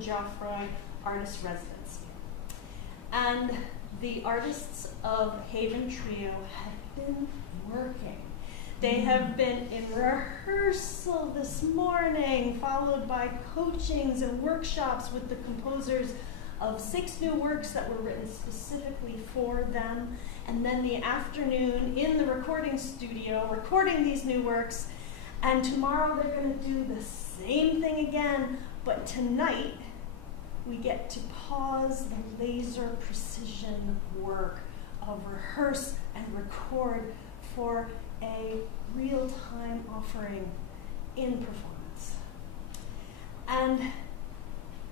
Helen Geoffroy Artist Residency. And the artists of Haven Trio have been working. They have been in rehearsal this morning, followed by coachings and workshops with the composers of 6 new works that were written specifically for them. And then the afternoon in the recording studio, recording these new works. And tomorrow they're going to do the same thing again. But tonight, we get to pause the laser precision work of rehearse and record for a real-time offering in performance. And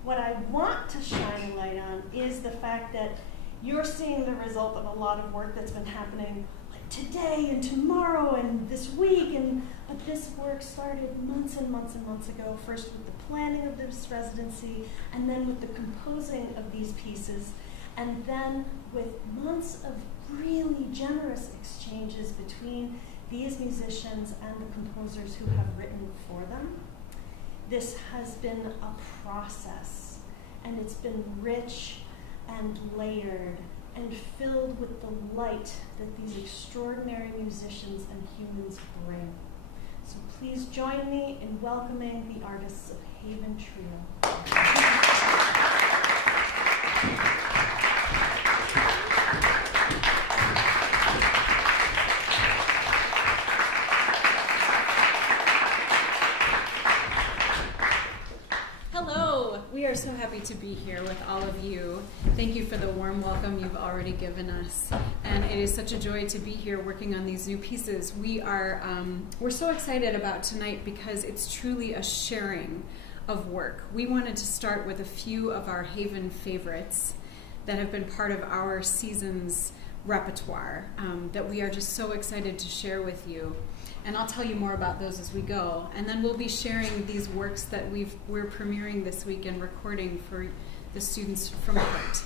what I want to shine a light on is the fact that you're seeing the result of a lot of work that's been happening like today and tomorrow and this week, but this work started months and months and months ago, first with the planning of this residency, and then with the composing of these pieces, and then with months of really generous exchanges between these musicians and the composers who have written for them. This has been a process, and it's been rich and layered and filled with the light that these extraordinary musicians and humans bring. So please join me in welcoming the artists of Haven Trio. We are so happy to be here with all of you. Thank you for the warm welcome you've already given us. And it is such a joy to be here working on these new pieces. We're so excited about tonight because it's truly a sharing of work. We wanted to start with a few of our Haven favorites that have been part of our season's repertoire that we are just so excited to share with you. And I'll tell you more about those as we go. And then we'll be sharing these works that we're premiering this week and recording for the students from Hart.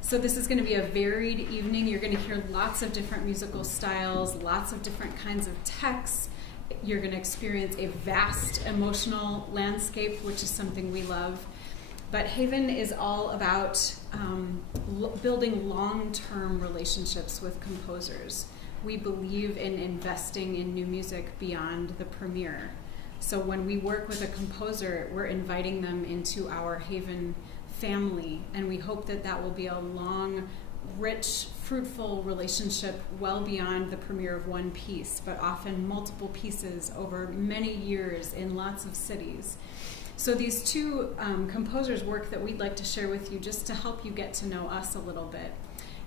So this is going to be a varied evening. You're going to hear lots of different musical styles, lots of different kinds of texts. You're going to experience a vast emotional landscape, which is something we love. But Haven is all about building long-term relationships with composers. We believe in investing in new music beyond the premiere. So when we work with a composer, we're inviting them into our Haven family, and we hope that that will be a long, rich, fruitful relationship well beyond the premiere of one piece, but often multiple pieces over many years in lots of cities. So these two composers' work that we'd like to share with you just to help you get to know us a little bit.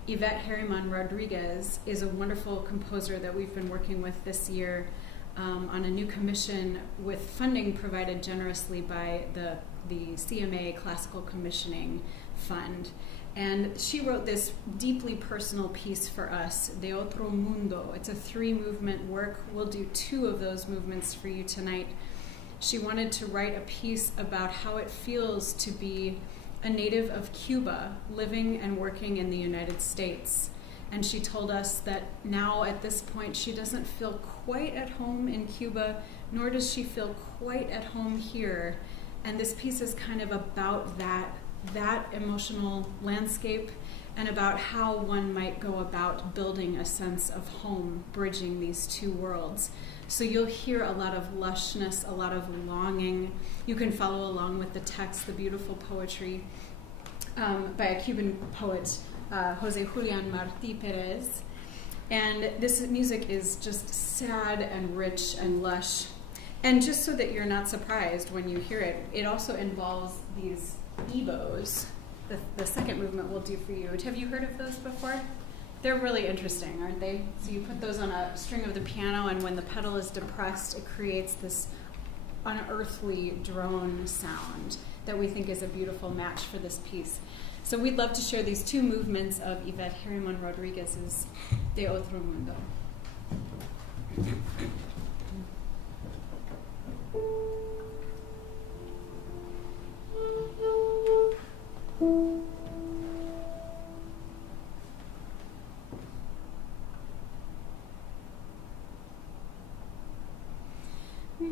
Yvette Herriman Rodriguez is a wonderful composer that we've been working with this year on a new commission with funding provided generously by the CMA Classical Commissioning Fund. And she wrote this deeply personal piece for us, De Otro Mundo. It's a 3-movement work. We'll do 2 of those movements for you tonight. She wanted to write a piece about how it feels to be a native of Cuba living and working in the United States. And she told us that now at this point she doesn't feel quite at home in Cuba, nor does she feel quite at home here. And this piece is kind of about that emotional landscape and about how one might go about building a sense of home, bridging these two worlds. So you'll hear a lot of lushness, a lot of longing. You can follow along with the text, the beautiful poetry by a Cuban poet, Jose Julian Martí Perez. And this music is just sad and rich and lush. And just so that you're not surprised when you hear it, it also involves these ebos. The second movement we'll do for you. Have you heard of those before? They're really interesting, aren't they? So you put those on a string of the piano, and when the pedal is depressed, it creates this unearthly drone sound that we think is a beautiful match for this piece. So we'd love to share these 2 movements of Yvette Herriman Rodriguez's De Otro Mundo.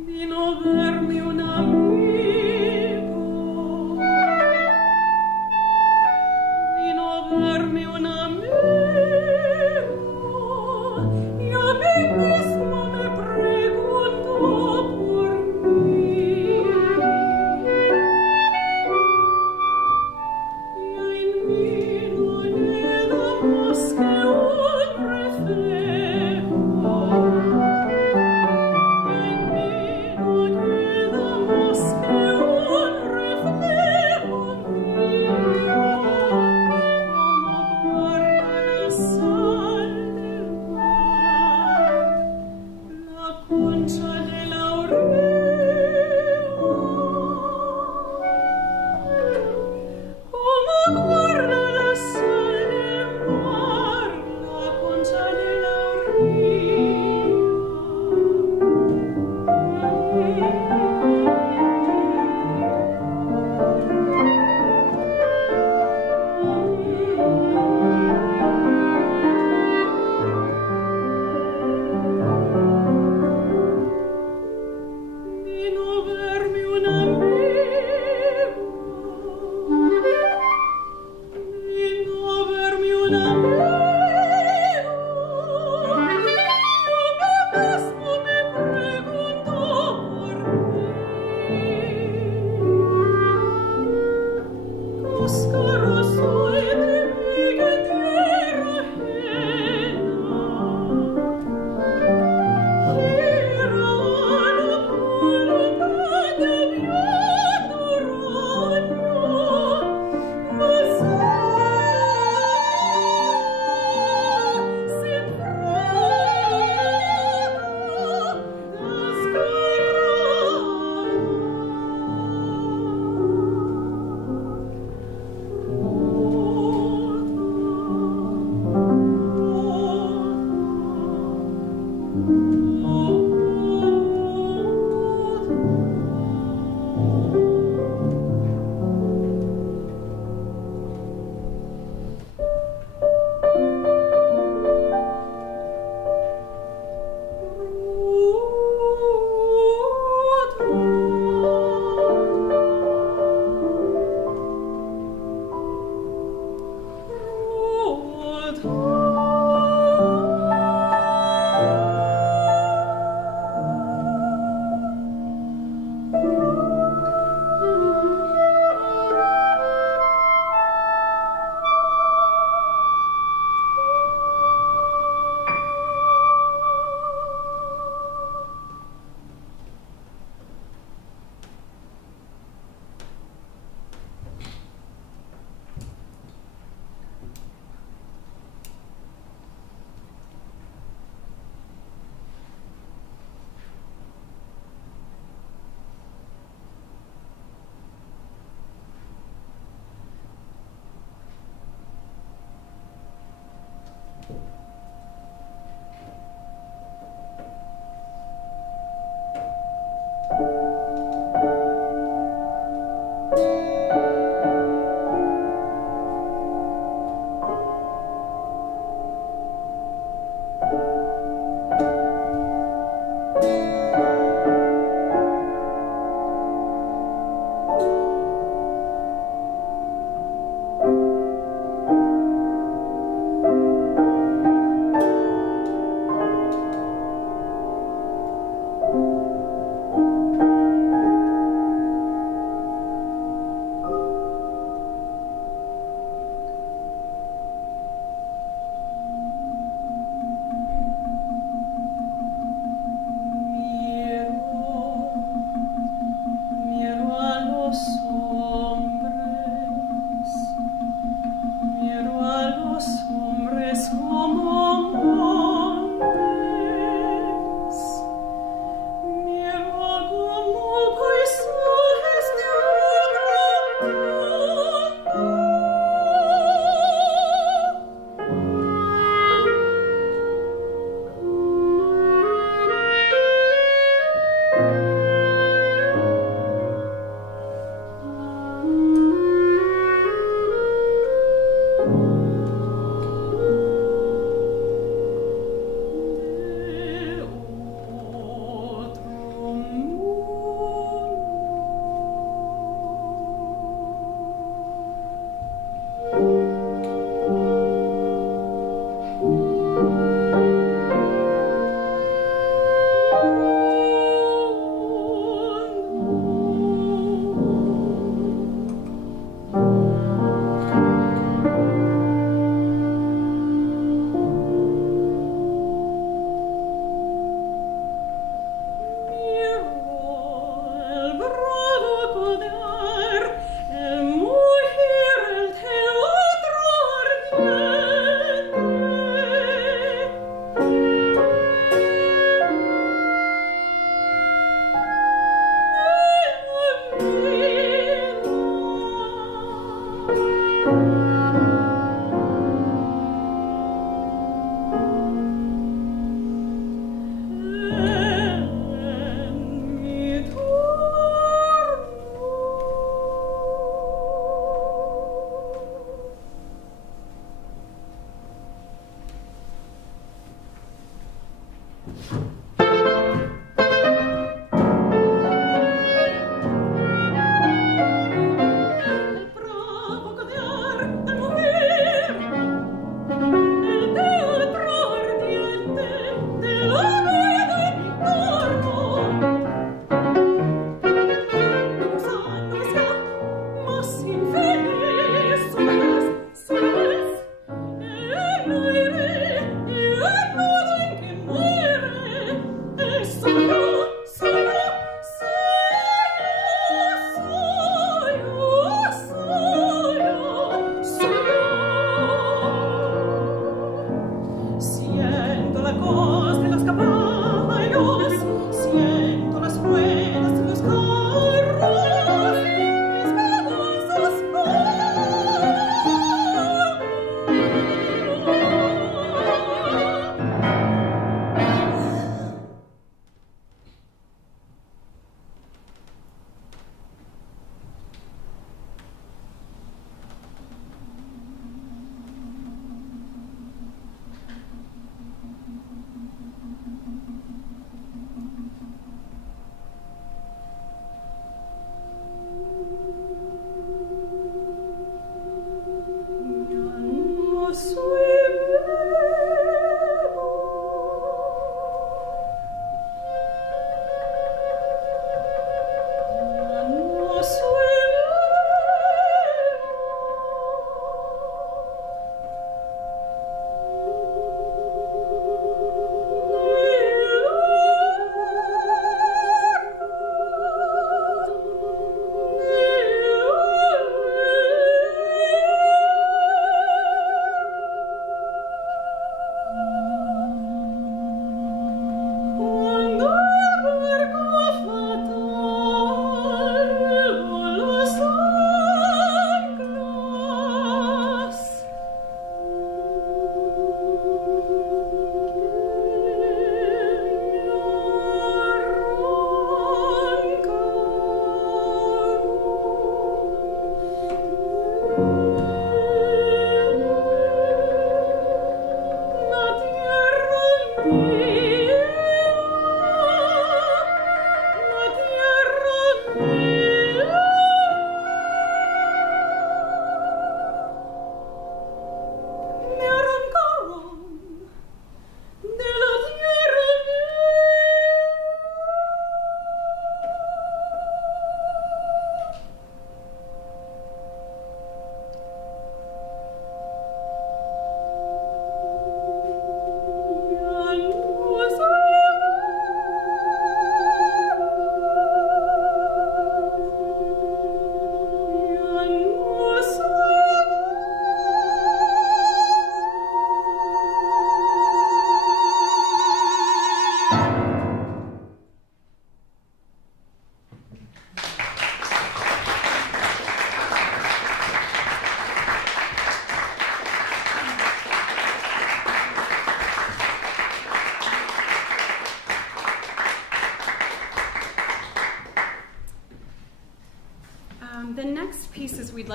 Vino a vermi un amico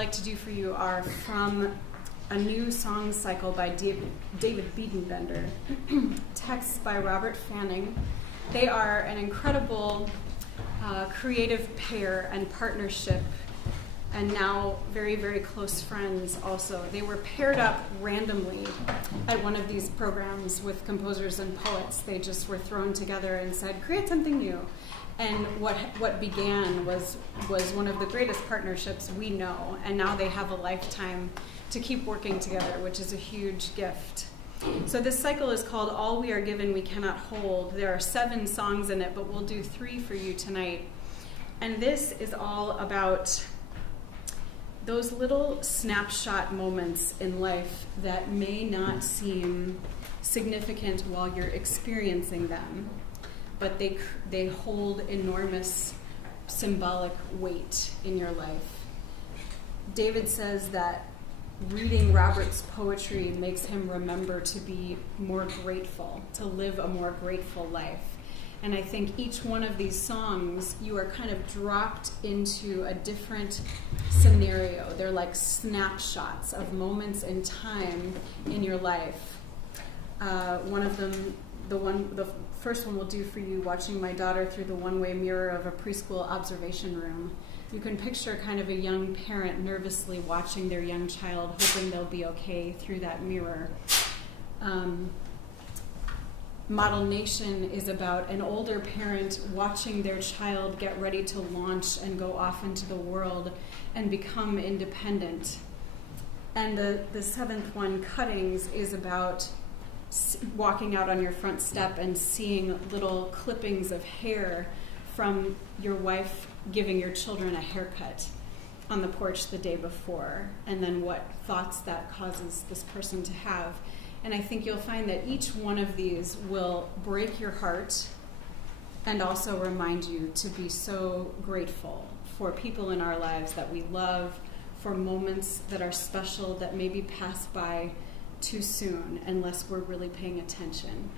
like to do for you are from a new song cycle by David Biedenbender, texts by Robert Fanning. They are an incredible creative pair and partnership, and now very, very close friends also. They were paired up randomly at one of these programs with composers and poets. They just were thrown together and said, create something new. And what began was one of the greatest partnerships we know, and now they have a lifetime to keep working together, which is a huge gift. So this cycle is called All We Are Given We Cannot Hold. There are 7 songs in it, but we'll do 3 for you tonight. And this is all about those little snapshot moments in life that may not seem significant while you're experiencing them, but they hold enormous symbolic weight in your life. David says that reading Robert's poetry makes him remember to be more grateful, to live a more grateful life. And I think each one of these songs, you are kind of dropped into a different scenario. They're like snapshots of moments in time in your life. One of them, the first one we'll do for you, watching my daughter through the one-way mirror of a preschool observation room. You can picture kind of a young parent nervously watching their young child, hoping they'll be okay through that mirror. Model Nation is about an older parent watching their child get ready to launch and go off into the world and become independent. And the 7th one, Cuttings, is about walking out on your front step and seeing little clippings of hair from your wife giving your children a haircut on the porch the day before, and then what thoughts that causes this person to have. And I think you'll find that each one of these will break your heart and also remind you to be so grateful for people in our lives that we love, for moments that are special that maybe pass by too soon unless we're really paying attention.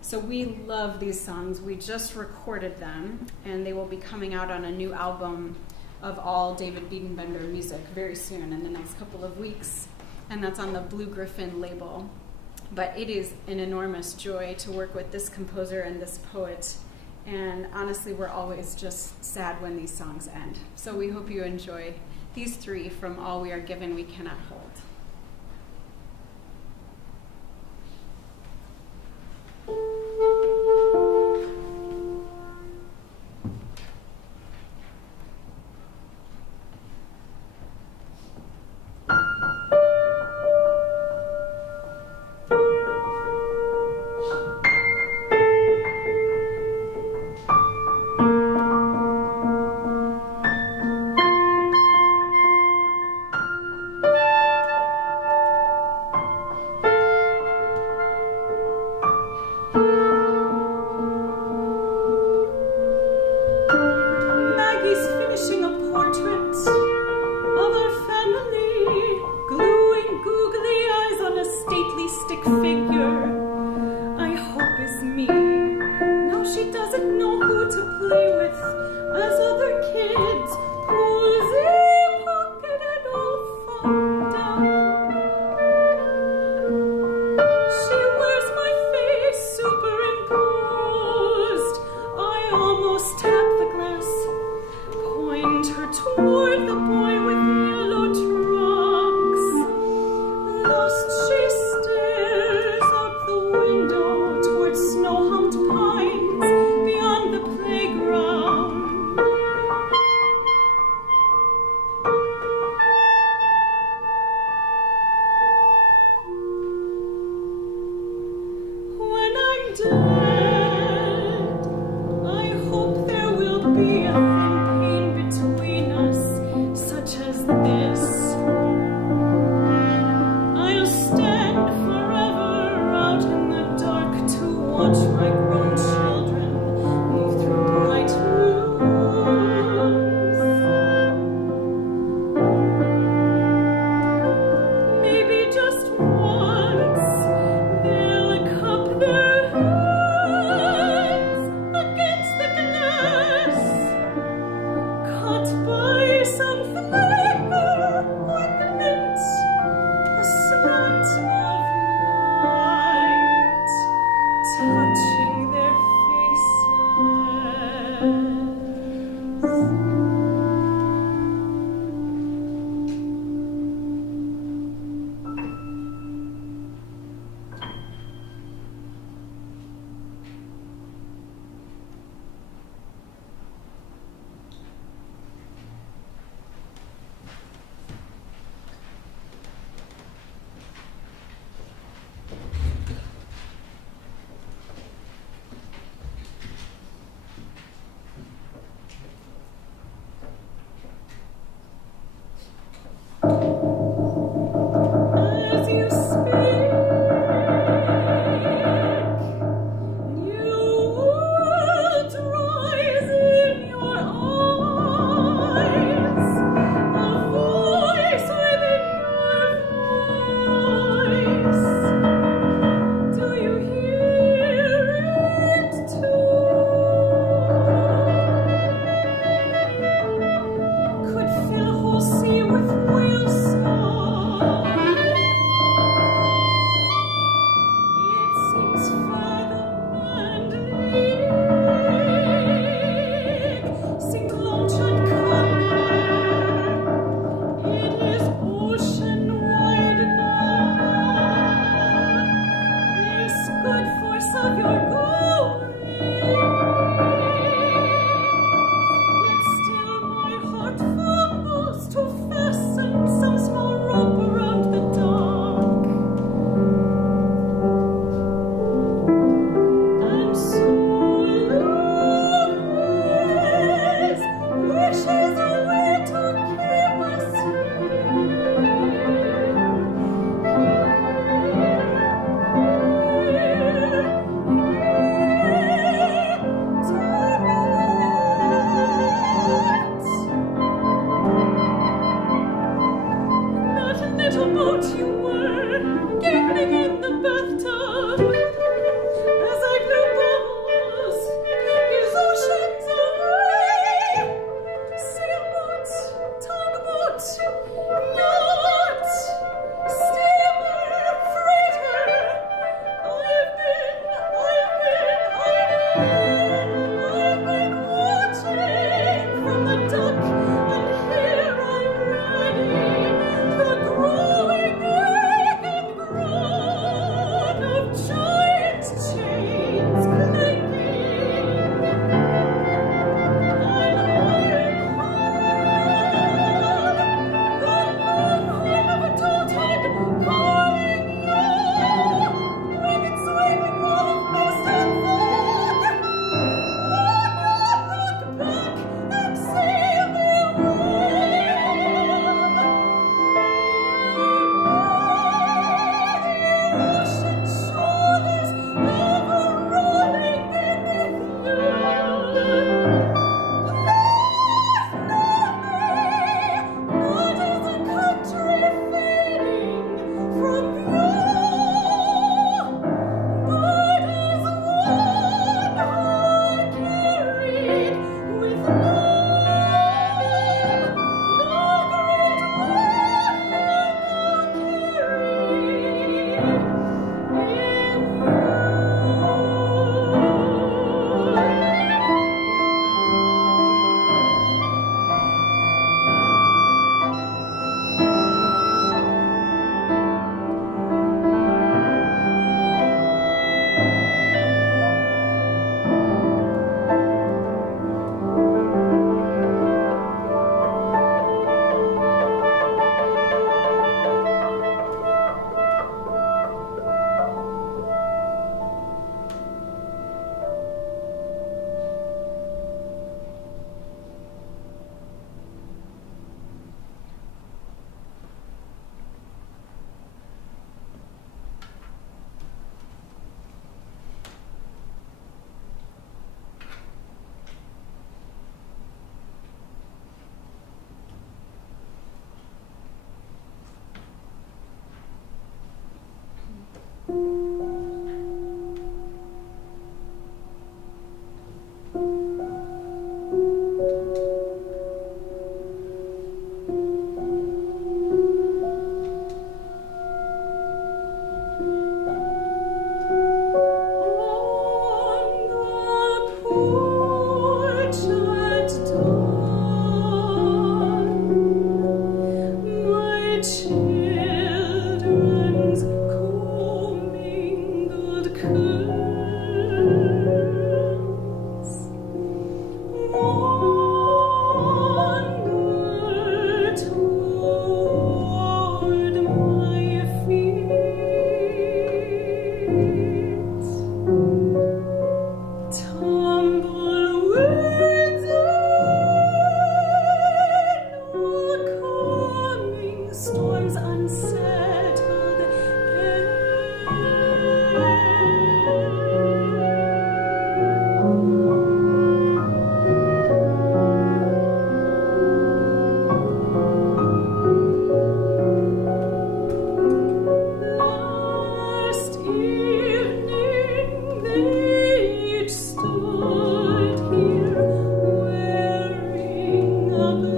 So we love these songs. We just recorded them, and they will be coming out on a new album of all David Biedenbender music very soon, in the next couple of weeks. And that's on the Blue Griffin label. But it is an enormous joy to work with this composer and this poet. And honestly, we're always just sad when these songs end. So we hope you enjoy these 3 from All We Are Given We Cannot Hold.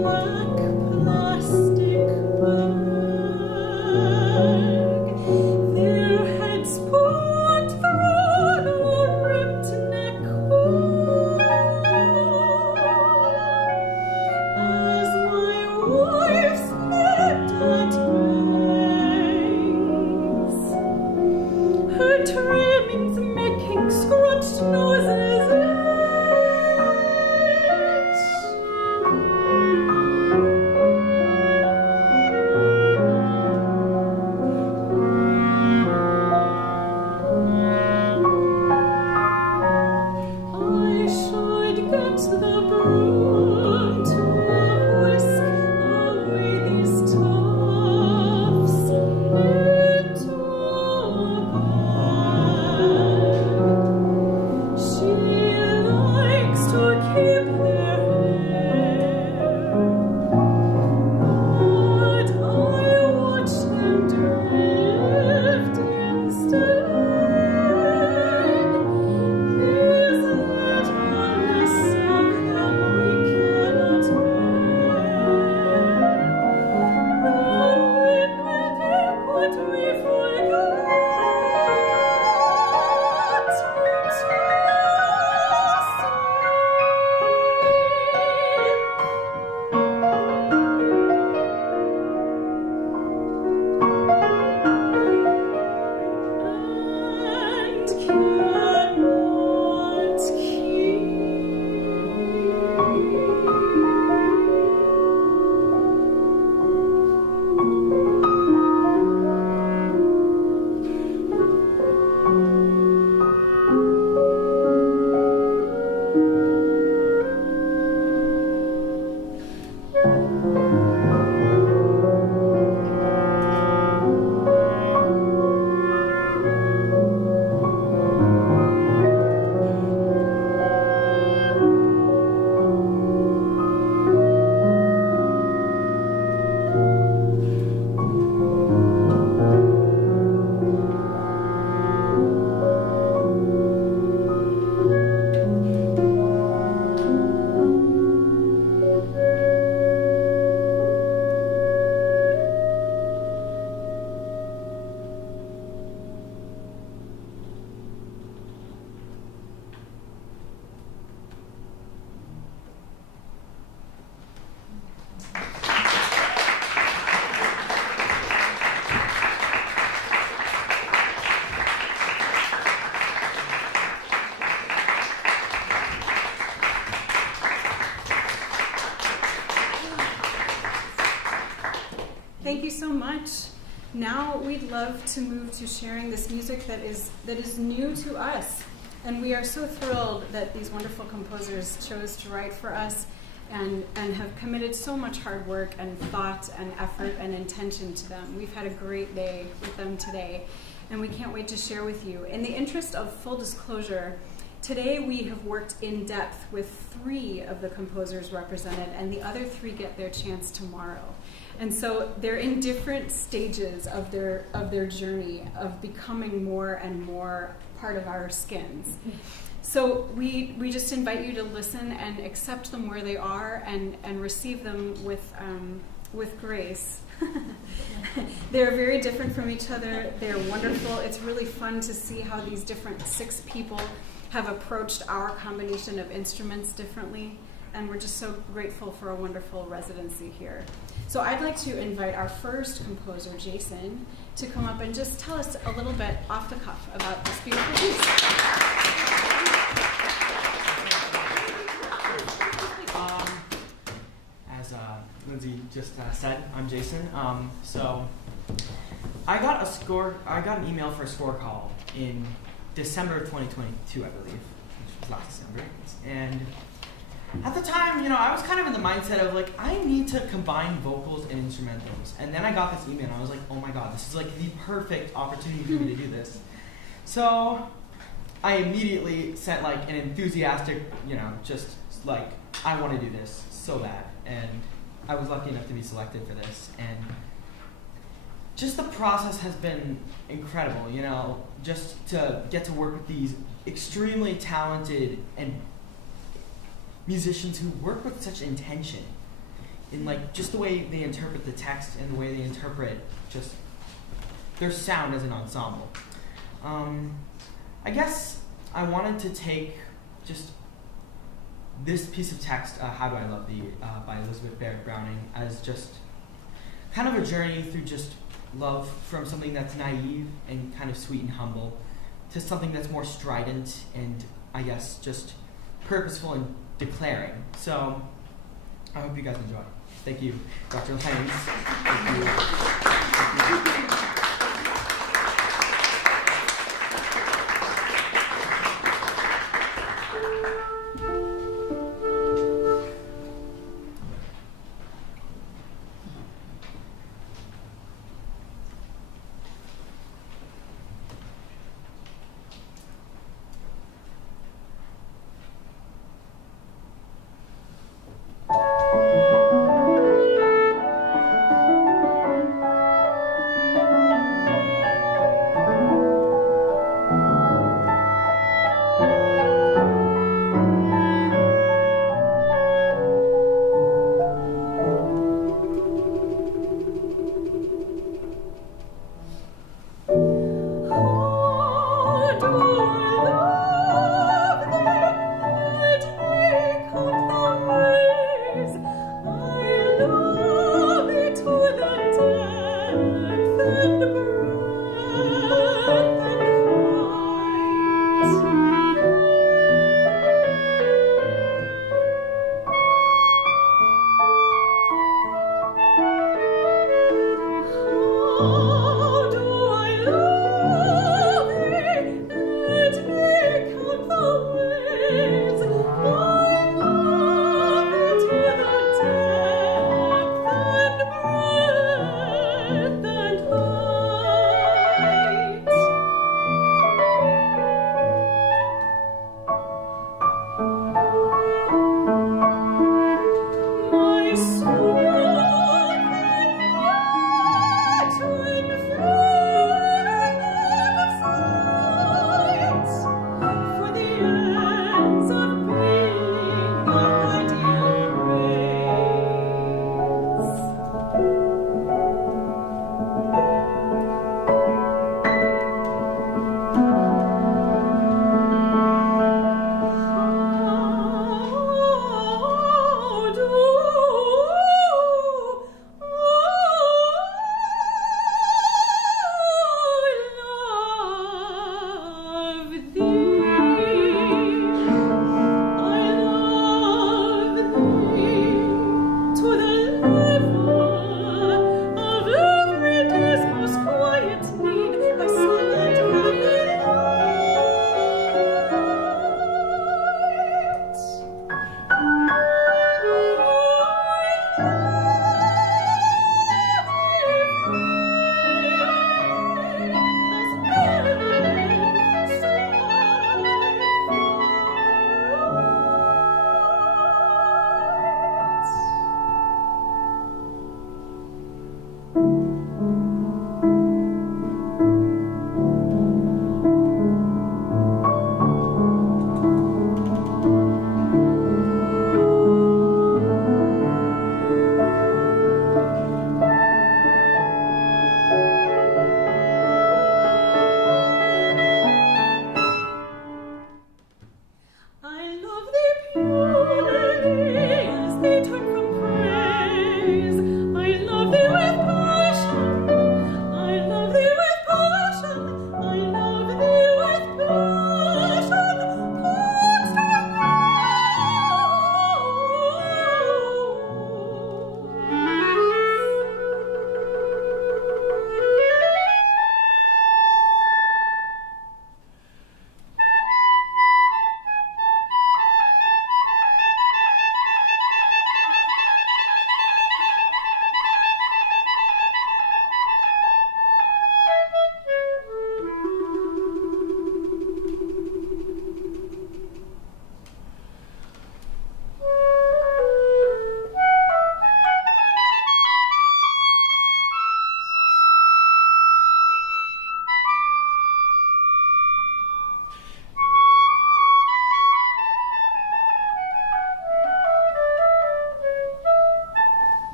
Black plastic bag. much. Now we'd love to move to sharing this music that is new to us. And we are so thrilled that these wonderful composers chose to write for us and have committed so much hard work and thought and effort and intention to them. We've had a great day with them today, and we can't wait to share with you. In the interest of full disclosure, today we have worked in depth with 3 of the composers represented, and the other 3 get their chance tomorrow. And so they're in different stages of their journey of becoming more and more part of our skins. So we just invite you to listen and accept them where they are and receive them with grace. They're very different from each other. They're wonderful. It's really fun to see how these different 6 people have approached our combination of instruments differently. And we're just so grateful for a wonderful residency here. So I'd like to invite our first composer, Jason, to come up and just tell us a little bit off the cuff about this beautiful piece. As Lindsay just said, I'm Jason. So I got an email for a score call in December of 2022, I believe, which was last December. And at the time, I was kind of in the mindset of like, I need to combine vocals and instrumentals. And then I got this email and I was like, oh my God, this is like the perfect opportunity for me to do this. So I immediately sent like an enthusiastic, just like, I want to do this so bad. And I was lucky enough to be selected for this. And just the process has been incredible, just to get to work with these extremely talented and musicians who work with such intention in like just the way they interpret the text and the way they interpret just their sound as an ensemble. I guess I wanted to take just this piece of text, How Do I Love Thee, by Elizabeth Barrett Browning, as just kind of a journey through just love from something that's naive and kind of sweet and humble to something that's more strident and I guess just purposeful and declaring. So I hope you guys enjoy. Thank you, Dr. Langs. Thank you. Thank you.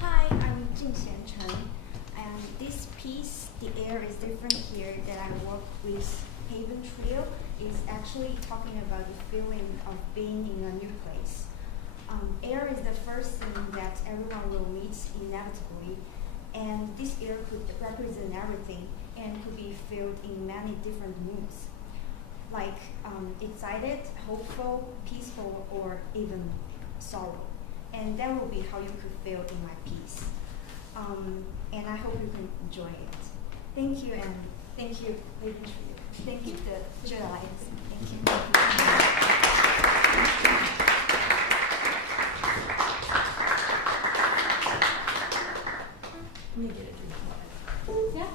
Hi, I'm Jingxian Chen. And this piece, The Air is Different Here, that I work with Haven Trio, is actually talking about the feeling of being in a new place. Air is the first thing that everyone will meet inevitably, and this air could represent everything and could be felt in many different moods, like excited, hopeful, peaceful, or even sorrow. And that will be how you could feel in my piece. And I hope you can enjoy it. Thank you, and thank you, Haven Trio. Thank you, the Joy Alliance. Thank you. Yeah.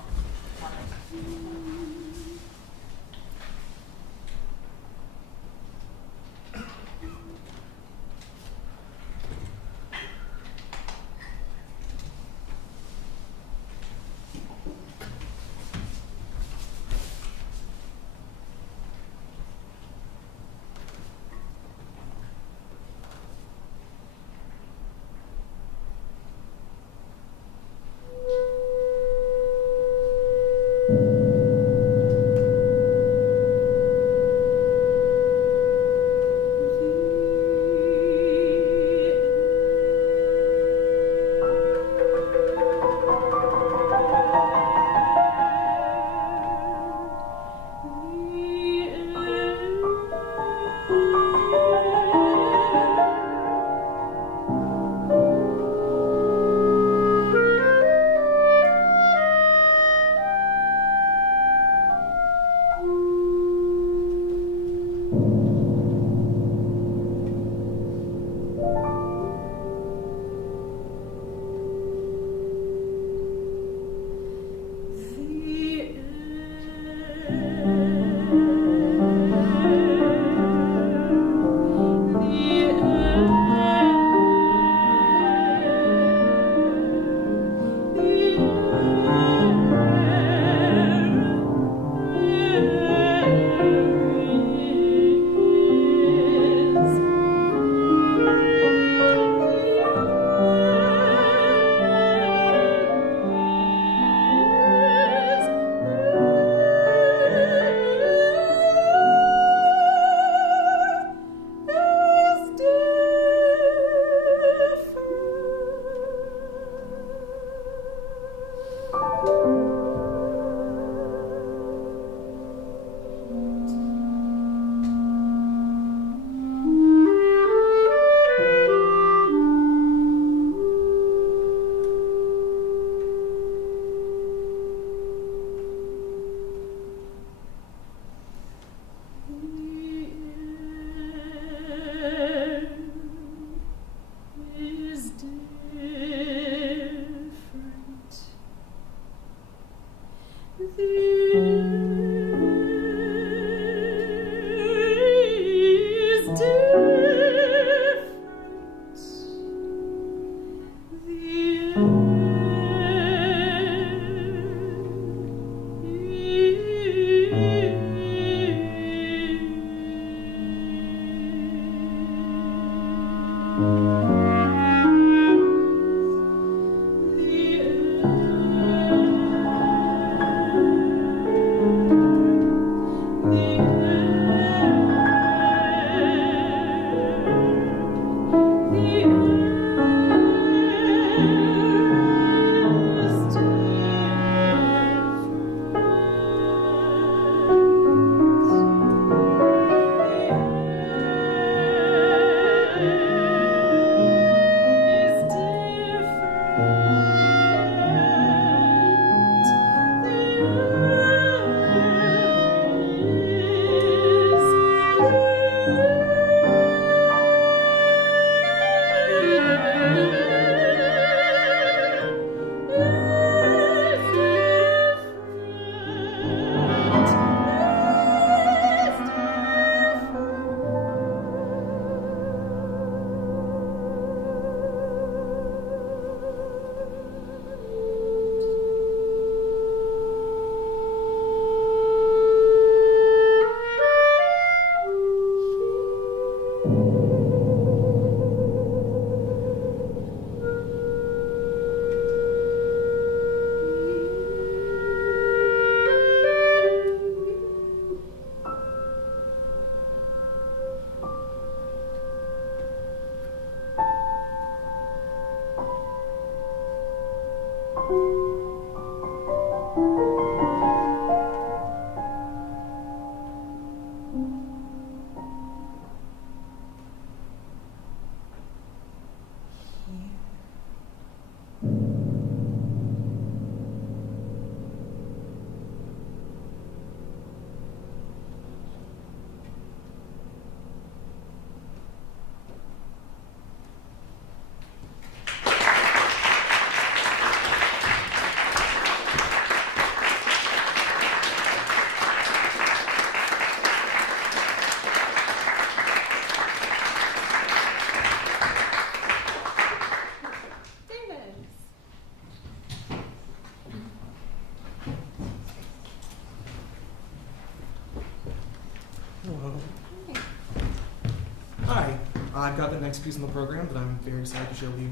I've got the next piece in the program that I'm very excited to share with you.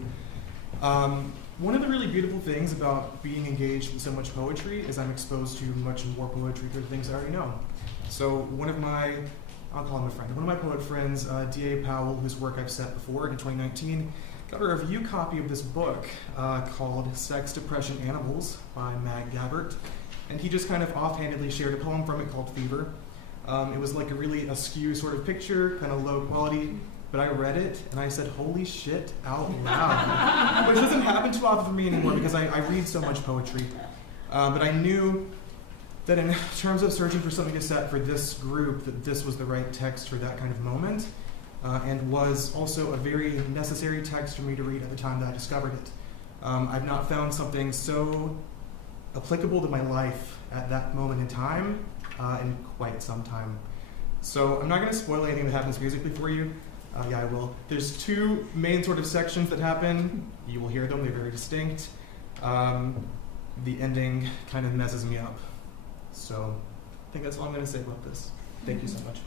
One of the really beautiful things about being engaged in so much poetry is I'm exposed to much more poetry through things I already know. So one of my, I'll call him a friend, one of my poet friends, D.A. Powell, whose work I've set before in 2019, got a review copy of this book called Sex, Depression, Animals by Mag Gabbert. And he just kind of offhandedly shared a poem from it called Fever. It was like a really askew sort of picture, kind of low quality. But I read it, and I said, holy shit, out loud. Which doesn't happen too often for me anymore because I read so much poetry. But I knew that in terms of searching for something to set for this group, that this was the right text for that kind of moment, and was also a very necessary text for me to read at the time that I discovered it. I've not found something so applicable to my life at that moment in time in quite some time. So I'm not going to spoil anything that happens musically for you. Yeah, I will. There's two main sort of sections that happen. You will hear them, they're very distinct. The ending kind of messes me up. So I think that's all I'm going to say about this. Thank you so much.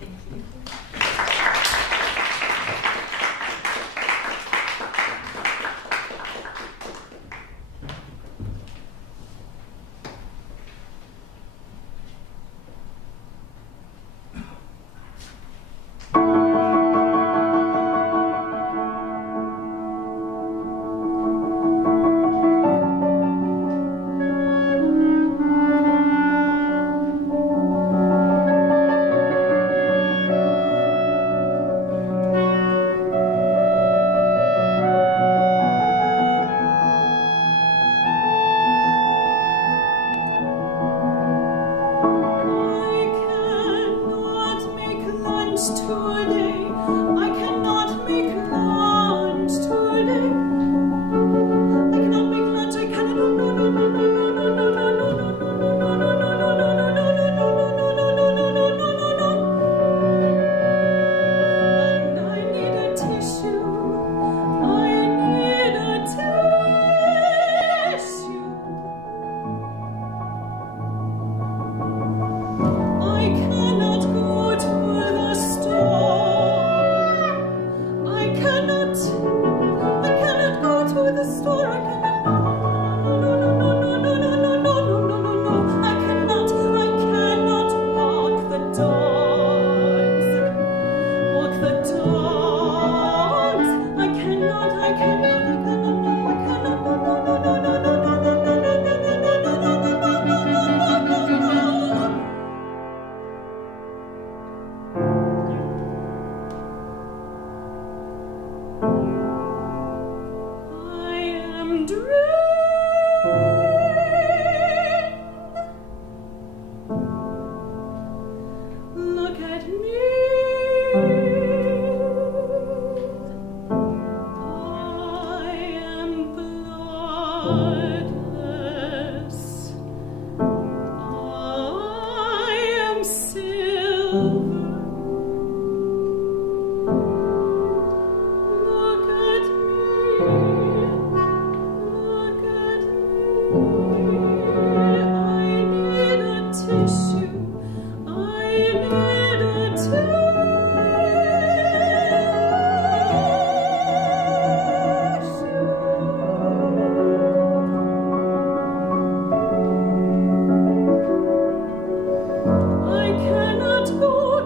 I cannot go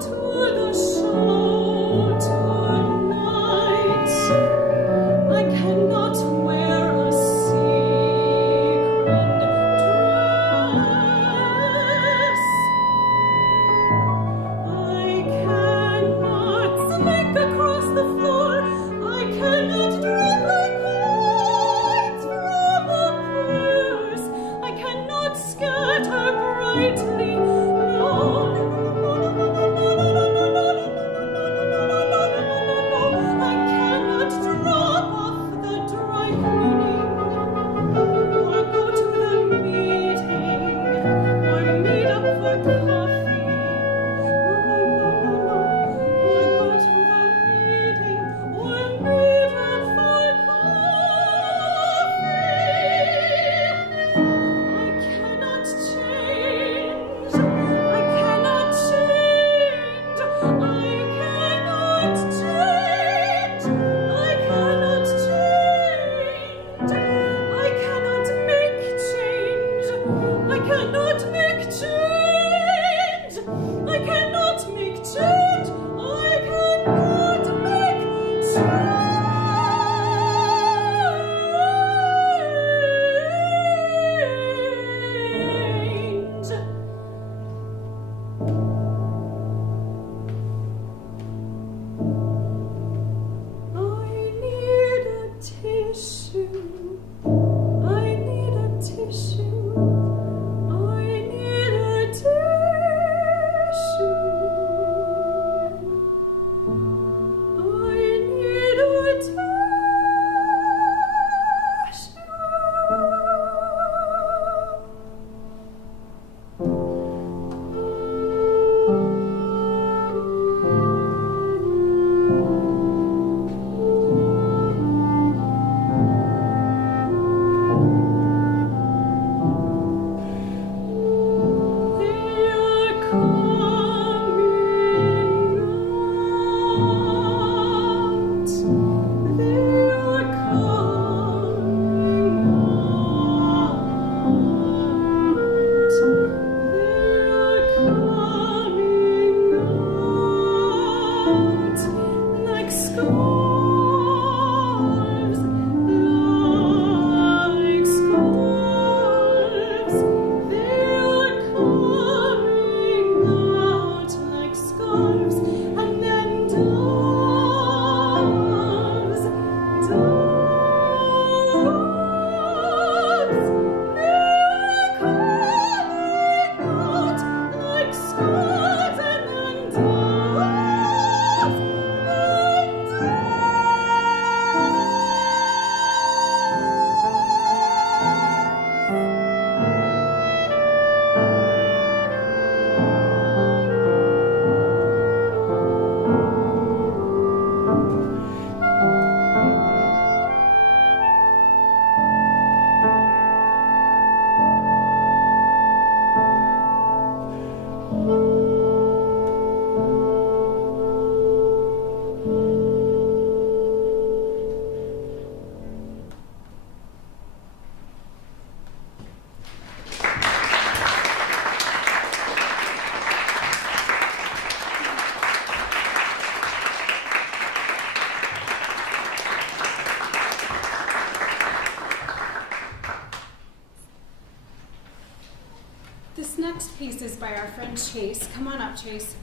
by our friend Chase. Come on up, Chase.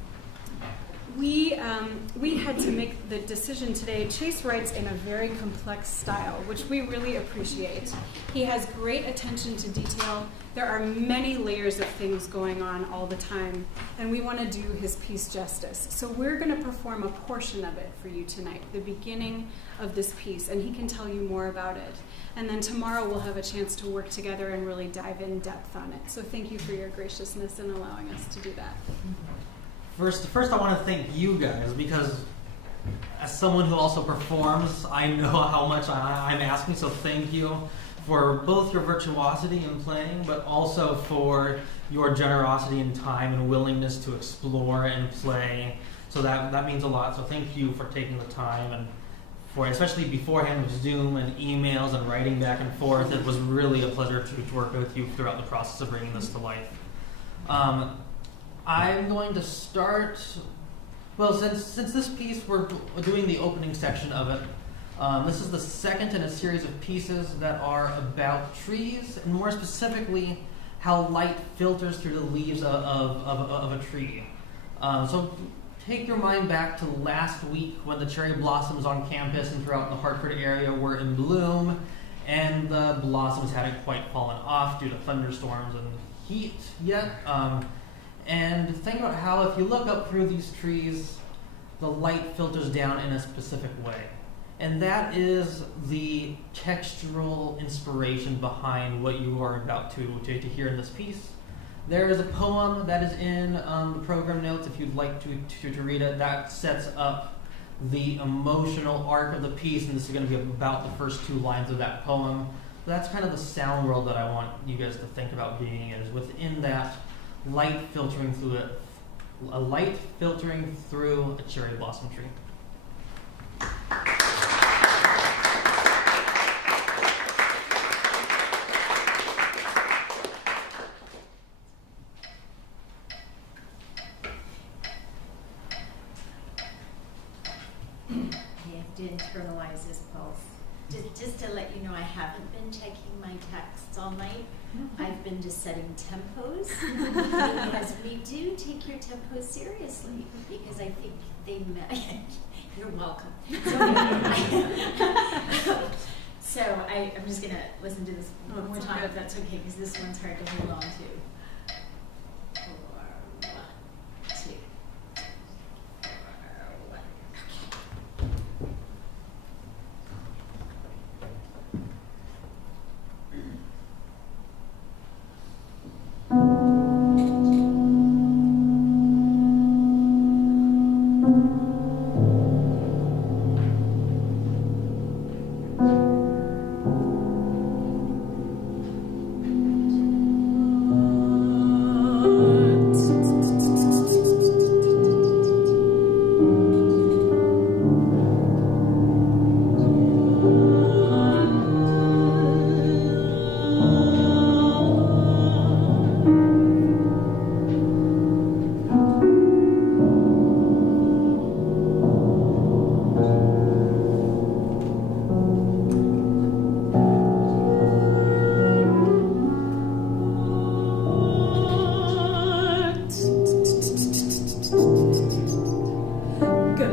We had to make the decision today. Chase writes in a very complex style, which we really appreciate. He has great attention to detail. There are many layers of things going on all the time, and we want to do his piece justice. So we're going to perform a portion of it for you tonight, the beginning of this piece, and he can tell you more about it. And then tomorrow we'll have a chance to work together and really dive in depth on it. So thank you for your graciousness in allowing us to do that. First, I want to thank you guys, because as someone who also performs, I know how much I'm asking, so thank you for both your virtuosity in playing, but also for your generosity in time and willingness to explore and play. So that means a lot, so thank you for taking the time, and for, especially beforehand with Zoom and emails and writing back and forth. It was really a pleasure to work with you throughout the process of bringing this to life. I'm going to start, well, since this piece, we're doing the opening section of it. This is the second in a series of pieces that are about trees, and more specifically, how light filters through the leaves of a tree. So take your mind back to last week when the cherry blossoms on campus and throughout the Hartford area were in bloom, and the blossoms hadn't quite fallen off due to thunderstorms and heat yet. And think about how if you look up through these trees, the light filters down in a specific way. And that is the textural inspiration behind what you are about to hear in this piece. There is a poem that is in the program notes if you'd like to read it. That sets up the emotional arc of the piece, and this is going to be about the first 2 lines of that poem. That's kind of the sound world that I want you guys to think about being in, is within that light filtering through it, a light filtering through a cherry blossom tree. I have to internalize this pulse. Just to let you know, I haven't been checking my texts all night. I've been just setting tempos because we do take your tempos seriously, because I think they you're welcome. So I'm just going to listen to this one more time, if that's okay, because this one's hard to hold on to. 4, 1, 2, 4, 1. Okay.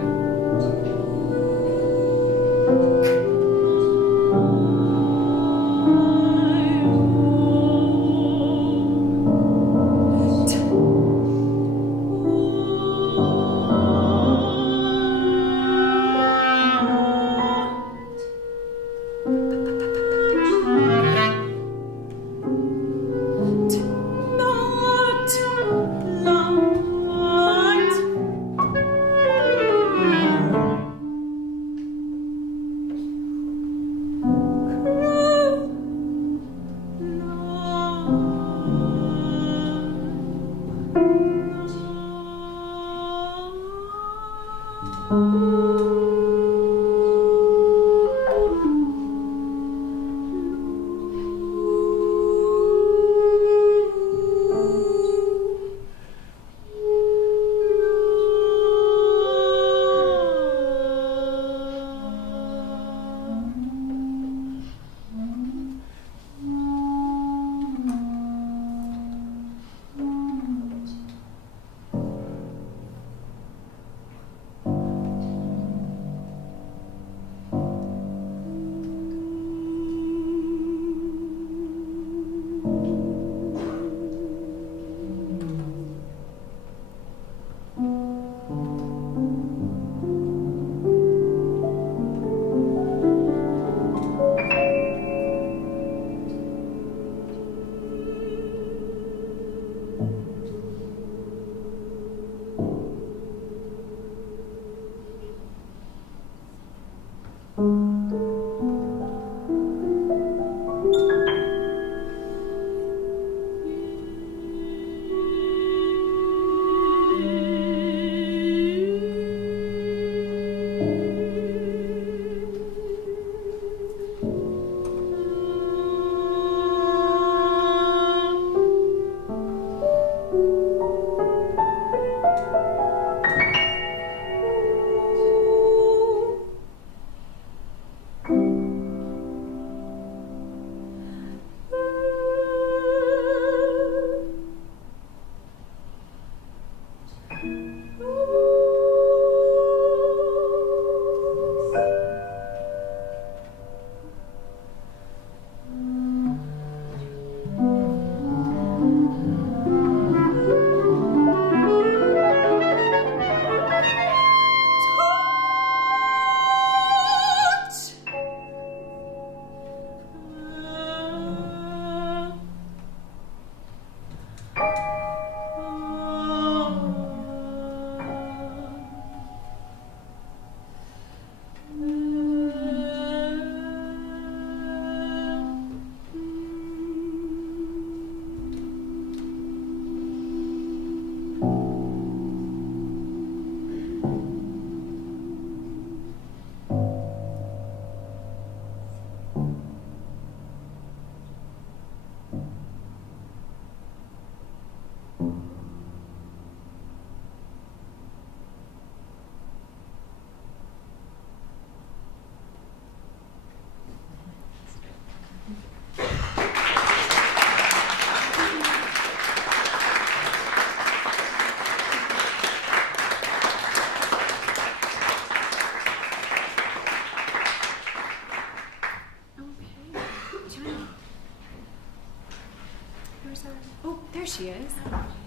Oh, there she is.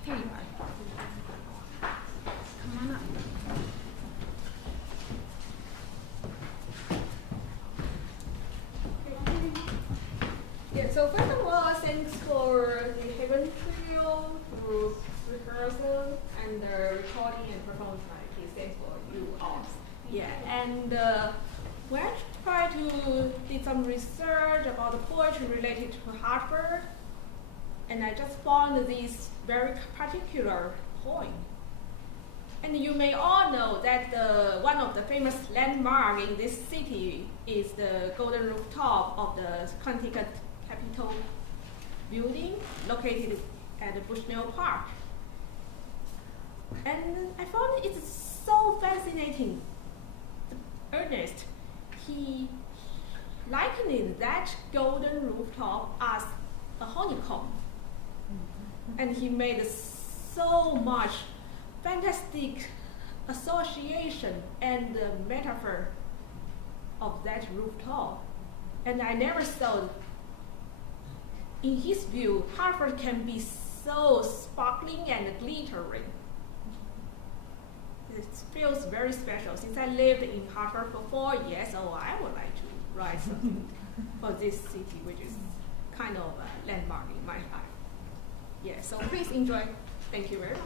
There you are. Come on up. Yeah, so first of all, thanks for the Haven Trio group rehearsal and the recording and performance night. Thanks for you all. Yeah, and when I tried to did some research about the poetry related to Hartford, and I just found this very particular poem. And you may all know that one of the famous landmarks in this city is the golden rooftop of the Connecticut Capitol building located at Bushnell Park. And I found it so fascinating. Ernest, he likened that golden rooftop as a honeycomb. And he made so much fantastic association and metaphor of that rooftop. And I never thought, in his view, Hartford can be so sparkling and glittering. It feels very special. Since I lived in Hartford for 4 years, so I would like to write something for this city, which is kind of a landmark in my life. Yeah, so please enjoy. Thank you very much.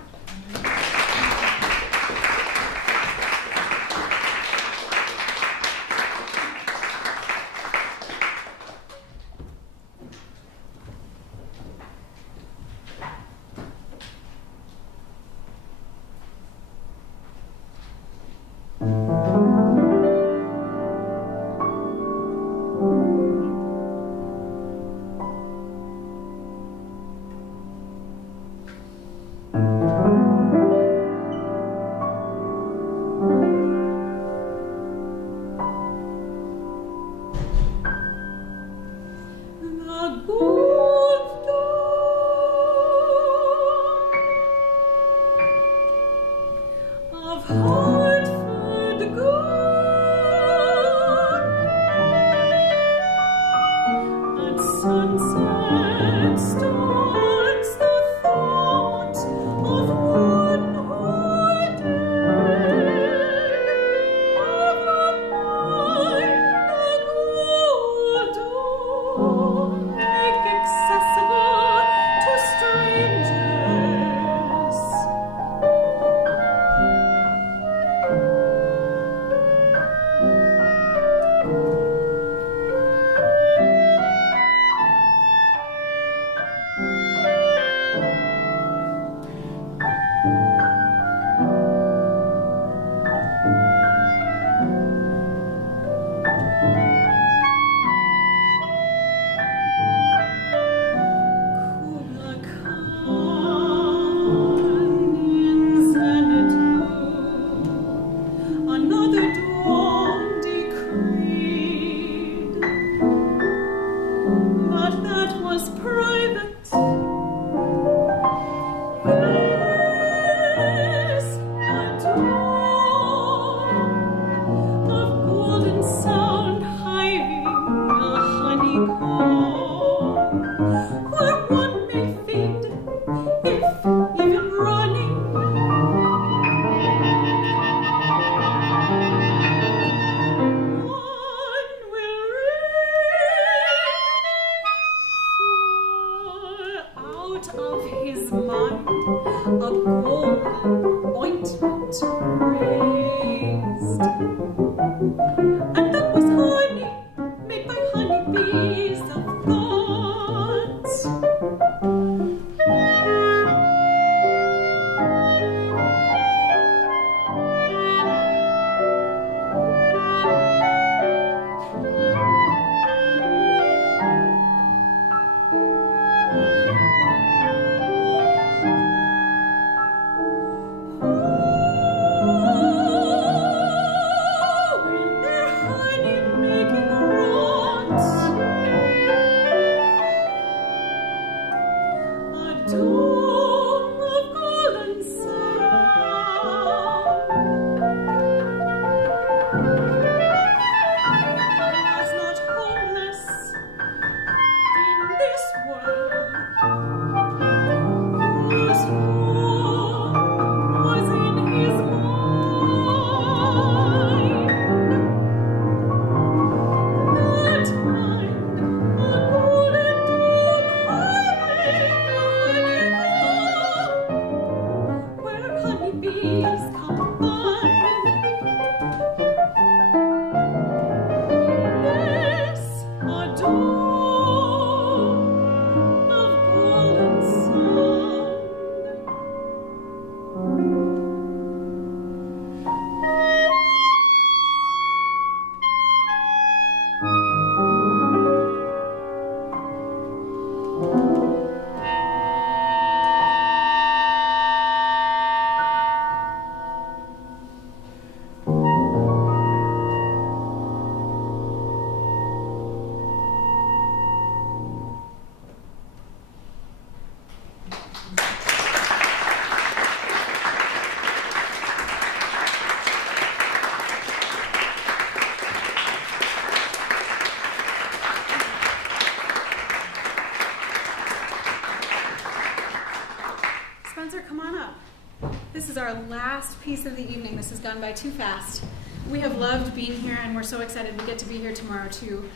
last piece of the evening. This has gone by too fast. We have loved being here, and we're so excited we get to be here tomorrow too.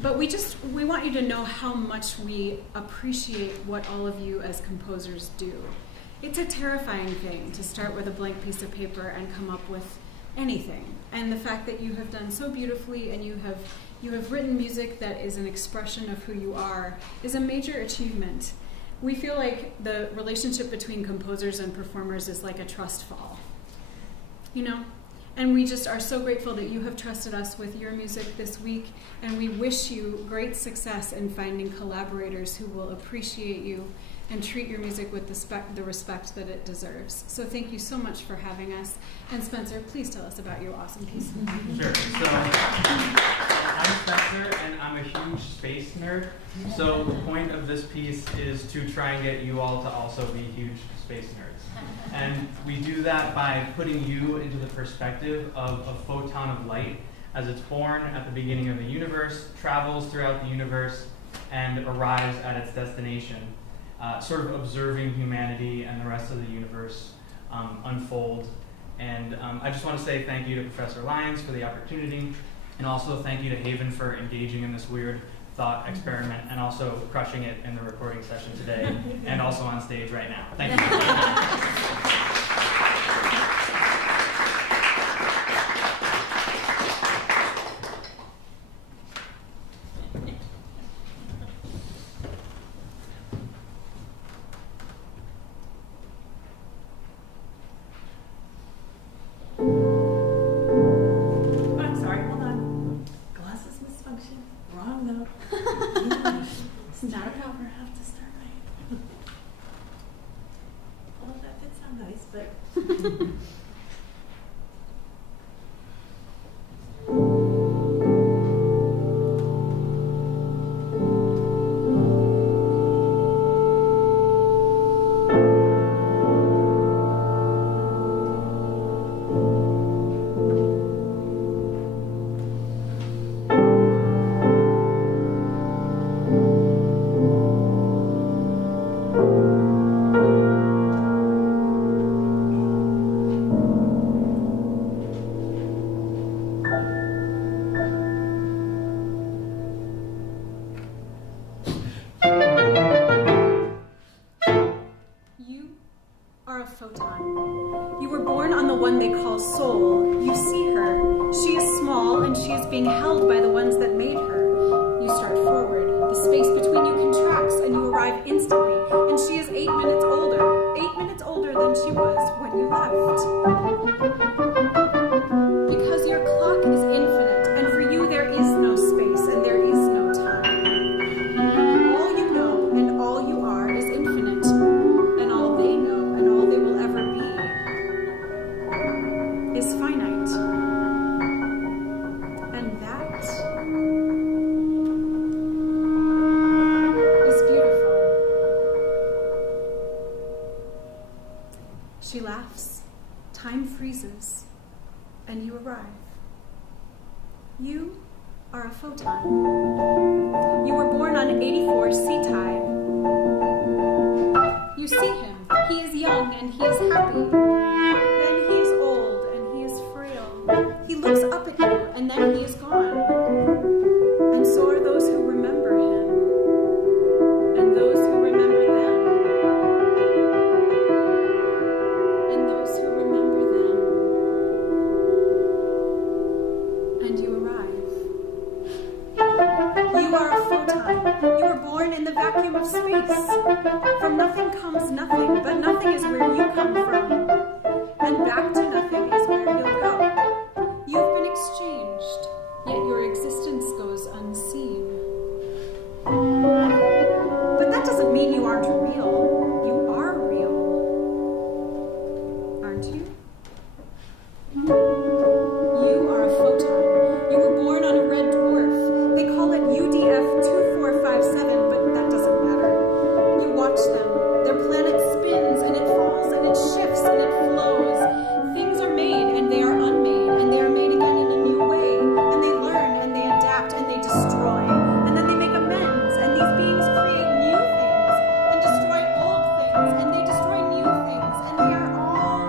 But we want you to know how much we appreciate what all of you as composers do. It's a terrifying thing to start with a blank piece of paper and come up with anything. And the fact that you have done so beautifully and you have written music that is an expression of who you are is a major achievement. We feel like the relationship between composers and performers is like a trust fall, you know? And we just are so grateful that you have trusted us with your music this week, and we wish you great success in finding collaborators who will appreciate you and treat your music with the respect that it deserves. So thank you so much for having us. And Spencer, please tell us about your awesome piece. Sure. So I'm Spencer, and I'm a huge space nerd. So the point of this piece is to try and get you all to also be huge space nerds. And we do that by putting you into the perspective of a photon of light as it's born at the beginning of the universe, travels throughout the universe, and arrives at its destination. Sort of observing humanity and the rest of the universe unfold. And I just want to say thank you to Professor Lyons for the opportunity, and also thank you to Haven for engaging in this weird thought experiment and also crushing it in the recording session today and also on stage right now. Thank you. She laughs, time freezes, and you arrive. You are a photon. You were born on 84 Cetai. You see him. He is young and he is happy. Then he is old and he is frail. He looks up at you and then he is gone. And so are those who remember him. And those who remember them. And those who remember them. And you arrive. You are a photon. You were born in the vacuum of space. From nothing comes nothing, but nothing is where you come from. And back to nothing is where you'll go. You've been exchanged, yet your existence goes unseen. But that doesn't mean you aren't real. You are real. Aren't you? You are a photon. You were born on a red dwarf. They call it UDF 2457, but that doesn't matter. You watch them. Their planet spins and it falls and it shifts and it flows. Things are made and they are unmade and they are made again in a new way. And they learn and they adapt and they destroy. And then they make amends and these beings create new things and destroy old things and they destroy new things and they are all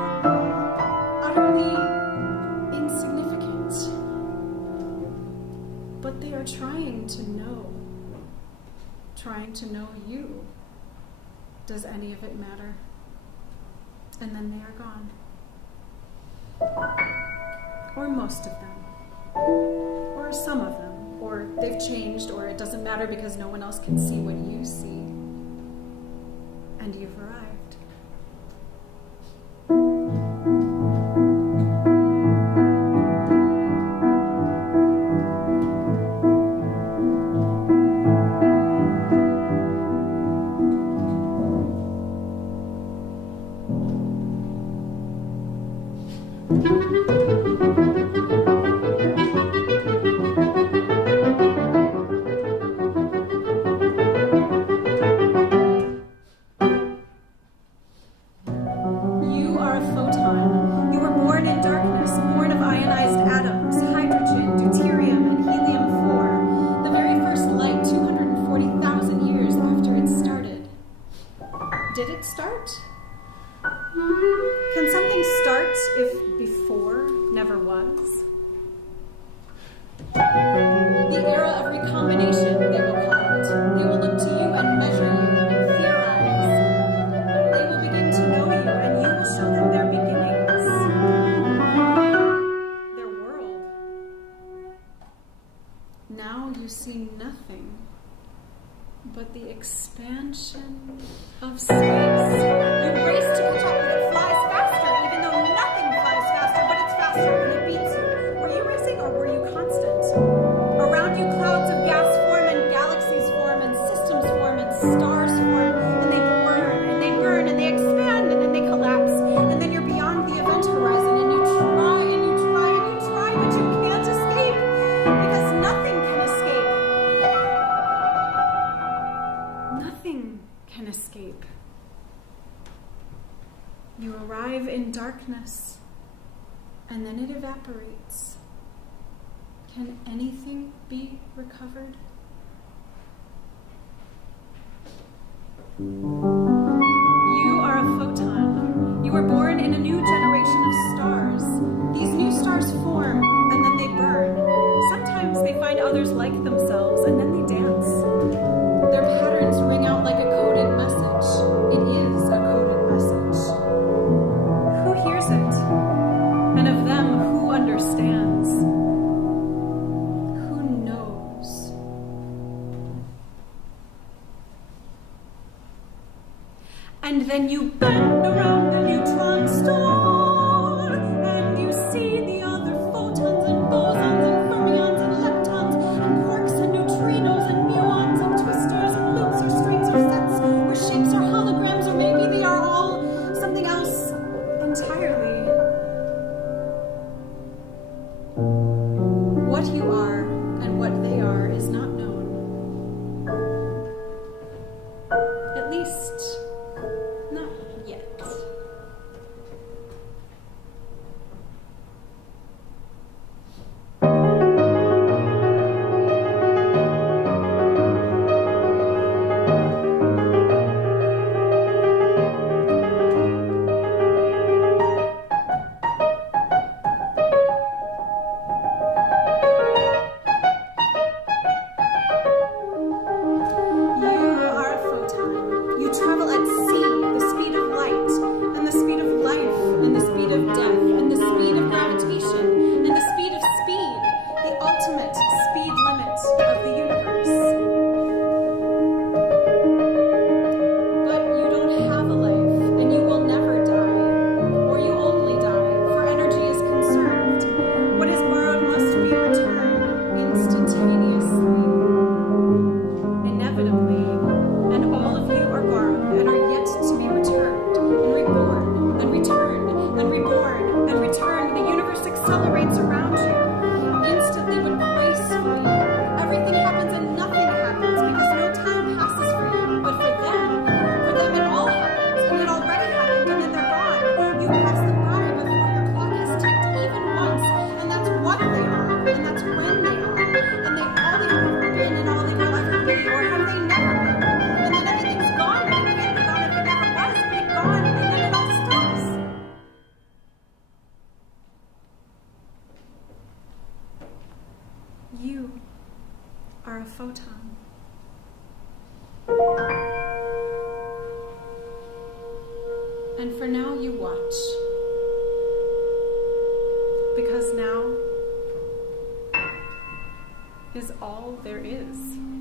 know you. Does any of it matter? And then they are gone. Or most of them. Or some of them. Or they've changed, or it doesn't matter because no one else can see what you see. And you've arrived. You are a photon. You were born in darkness, born of ionized atoms, hydrogen, deuterium, and helium-4. The very first light 240,000 years after it started. Did it start? Can something start if before never was? The era of recombination, they will call it. They will look to you and measure you and theorize. They will begin to know you, and you will show them their beginnings, their world. Now you see nothing but the expansion of space. You race to catch up, but it flies faster, even though nothing flies faster, but it's faster when it beats you. Were you racing or were you constant? Around you, clouds of gas form, and galaxies form, and systems form, and stars form, and they burn, and they burn, and they expand, and then they collapse, and then you're beyond the event horizon, and you try, and you try, and you try, but you can't escape, because nothing can escape. Nothing can escape. You arrive in darkness, and then it evaporates. Can anything be recovered? You are a photon. You were born in a new generation of stars. These new stars form, and then they burn. Sometimes they find others like themselves, and then they dance. Their patterns ring out like a coded message. It is a coded message. Who hears it? And of them, who understands? Who knows? And then you bend around the neutron star, and you see the other photons and bosons and fermions and leptons and quarks and neutrinos and muons and twisters and loops or strings or sets or shapes or holograms, or maybe they are all something else entirely. What you are and what they are is not known. At least, not yet. You are a photon. You travel at sea, the speed of light, and the speed of life, and the speed of death, and the speed of gravitation, and the speed of speed, the ultimate speed limit of the universe. But you don't have a life, and you will never die, or you only die, for energy is conserved. What is borrowed must be returned instantaneously. Inevitably, and all of you are borrowed and are yet to be returned and reborn and returned and reborn and returned. The universe accelerates around you, instantly but gracefully. Everything happens and nothing happens because no time passes for you. But for them it all happens, and it already happened, and then they're gone. You pass them by before your clock has ticked even once, and that's what they are, and that's when they are, and they all they've ever been and all they will ever be, or have they never been? And then everything's gone, but it can't be gone if it never was, but it's gone, and then it all stops. You are a photon. because now is all there is.